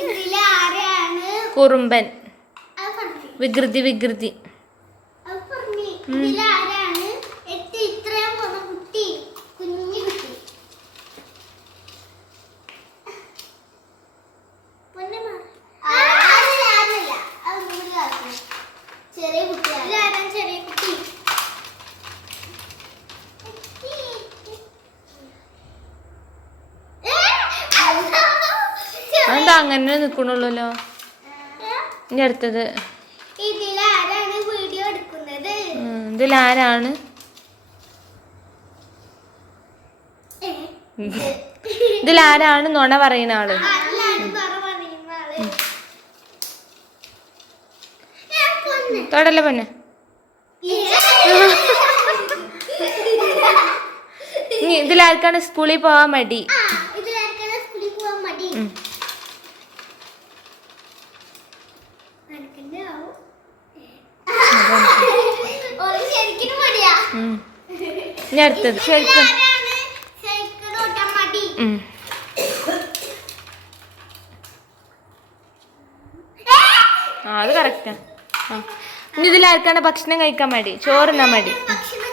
ഇതിലാരാണ് കുറുമ്പൻ. വികൃതി വികൃതി അത് പറഞ്ഞു ഇതിലാരാണ് എത്തി ഇത്രയും പോന്ന കുട്ടി കുഞ്ഞു കുട്ടി പൊന്നെ മാറ്. ആ, അത് ഞാനല്ല. അത് ഒന്നുകൂടി കാണിക്കണം. ചെറിയ കുട്ടി. അതെന്താ അങ്ങനെ നിക്കണുള്ളല്ലോ? ഇനി അടുത്തത്. ഇതിലാരാണ് ഇതിലാരാണ്? നുണ പറയുന്ന ആൾ ആരിലാണ് പറ പറയുന്ന ആൾ? ഞാൻ പൊന്ന്. തൊടല്ല പൊന്നെ. ഇതിലാർക്കാണ് സ്കൂളിൽ പോവാൻ മടി? ഞാൻ അടുത്തത്. സ്കൂളിൽ പോവാൻ മടി? ഉം. അനക്കെന്നെ ആവും. ഓന് ശരിക്കും മടിയാ. ഉം. ഇനി അടുത്തത് ശരിക്കും ഇതിലാരാണ് സൈക്കിൾ ഓട്ടാൻ മടി? ഉം. ആ അത് കറക്റ്റാ ആ ഇനി ഇതിലാർക്കാണ് ഭക്ഷണം കഴിക്കാൻ മടി? ചോറുന്നാൻ മടി. ഭക്ഷണം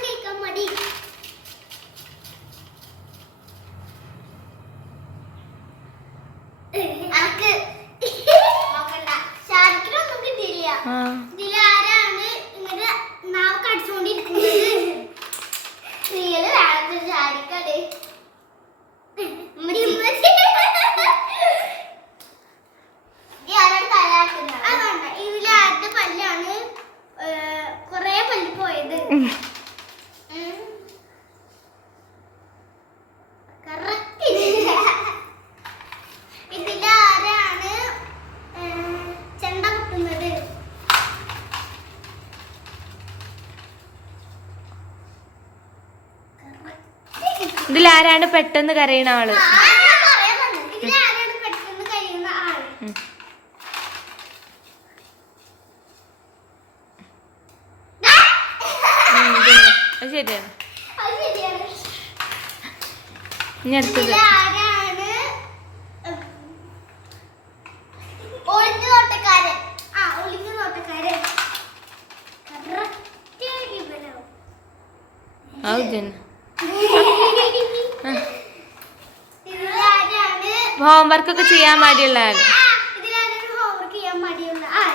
ഇതിലാരാണ് പെട്ടെന്ന് കരയണ ആൾ ആ, ഞാൻ പറയാൻ വന്നത്. ഇതിലാരാണ് പെട്ടെന്ന് കഴിയുന്ന ആൾ ഉം. ഉം, ഇതില്ല. അത് ശരിയാണ്. ഇനി അടുത്തത്. ഹോംവർക്ക് ഒക്കെ ചെയ്യാൻ മടിയുള്ള ആൾ. ആ, ഇതിലാരാണ് ചെയ്യാൻ മടിയുള്ള ആൾ?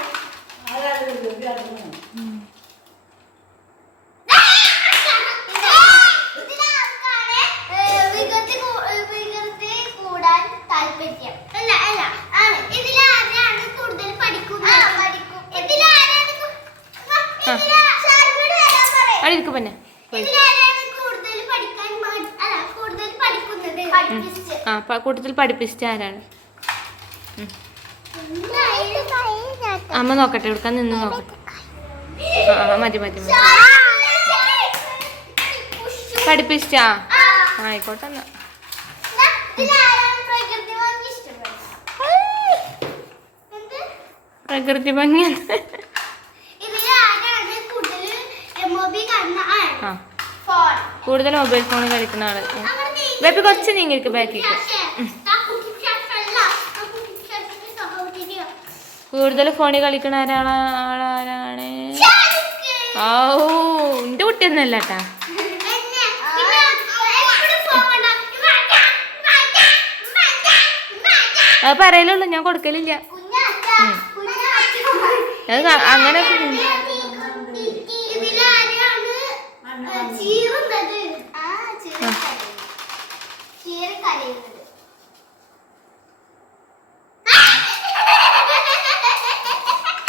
കൂടുതൽ? പഠിപ്പിച്ച്. പഠിപ്പിച്ചിട്ട് ആരാണ്? അമ്മ നോക്കട്ടെ എടുക്കാൻ നിന്ന് നോക്കട്ടെ ആ ആ, മതി മതി മതി. പഠിപ്പിച്ചാ ആയിക്കോട്ടെ എന്നാ. പ്രകൃതി ഭംഗി ആ. കൂടുതൽ മൊബൈൽ ഫോൺ കളിക്കുന്ന ആൾ. ബേബി കുറച്ച് നീങ്ങിരിക്കും ബാക്കിക്ക് കൂടുതൽ ഫോണിൽ കളിക്കുന്ന ആരാണ് ആളാരാണ്? ഓ എന്റെ കുട്ടിയൊന്നല്ല കേട്ടാ അത് പറയലുള്ളൂ ഞാൻ കൊടുക്കലില്ല. അത് അങ്ങനെ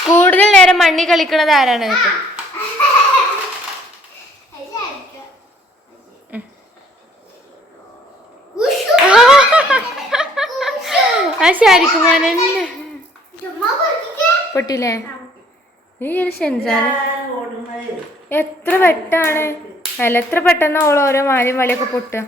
കൂടുതൽ നേരം മണ്ണി കളിക്കണത് ആരാണ് നിനക്ക്. പൊട്ടില്ലേ? നീ ഒരു ഷെൻസാണ് എത്ര പെട്ടാണ്? അല്ല എത്ര പെട്ടെന്ന് ഓൾ ഓരോ മാലിയും വലയൊക്കെ പൊട്ടുക?